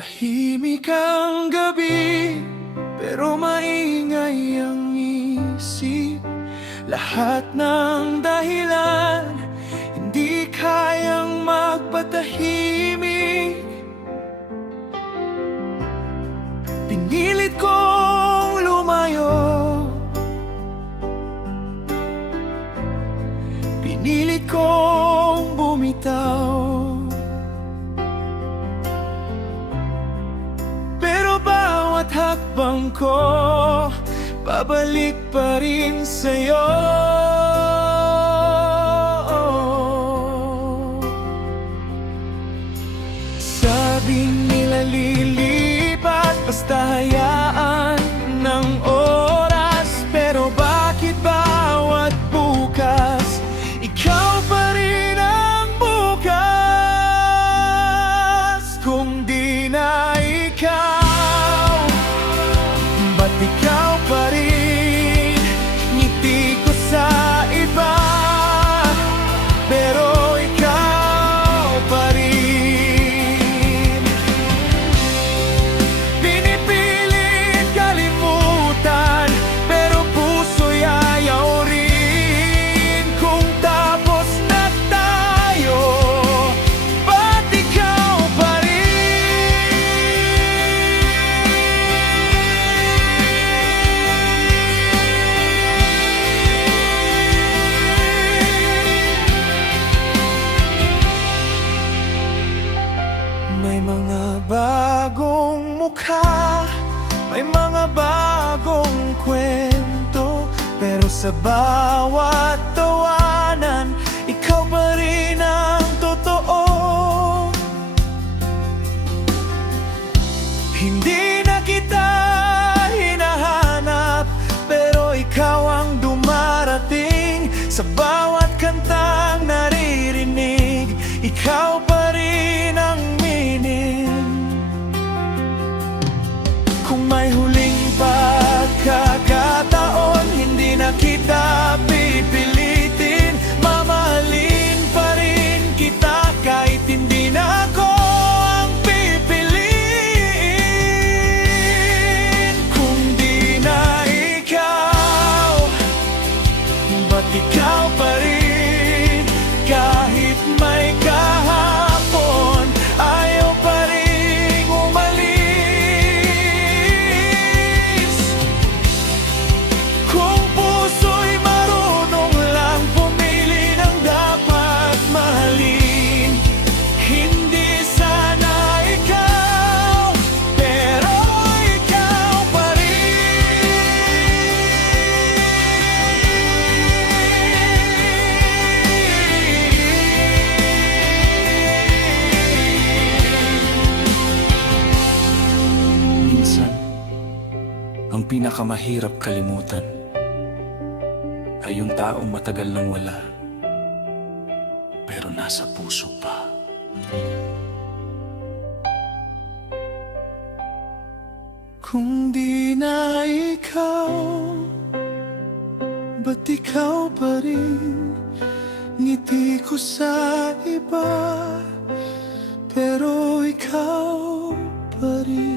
Tahimik ang gabi, pero maingay ang isip. Lahat ng dahilan, hindi kayang magpatahimik. Pinilit kong lumayo, pinilit kong bumitaw. Bawat hakbang ko, pabalik pa rin sa'yo. Sabing nila lilipat, basta hayaan ng oras. Pero bakit bawat bukas, ikaw pa rin ang bukas? Kung di na ikaw, ba't ikaw pa rin? Ngiti ko sa iba, pero ikaw pa rin. Pinipilit kalimutan, pero puso'y ayaw rin. Kung tapos na tayo, ba't ikaw pa rin? May mga bagong mukha, may mga bagong kwento, pero sa bawat tawanan, ikaw pa rin ang totoo. Hindi na kita hinahanap, pero ikaw ang dumarating. Sa bawat kantang naririnig, ikaw pa rin ang kung may huling pagkakataon, hindi na kita pipilitin. Mamahalin pa rin kita kahit hindi na ako ang pipiliin. Kung di na ikaw, ba't ikaw pa rin? Kahit may kahapon, ayaw pa rin umalis. Kung puso'y marunong lang pumili ng dapat mahalin, hindi sana ikaw, pero ikaw pa rin. Minsan, ang pinakamahirap kalimutan ay yung taong matagal nang wala, pero nasa puso pa. Kung di na ikaw, ba't ikaw pa rin? Ngiti ko sa iba, pero ikaw pa rin.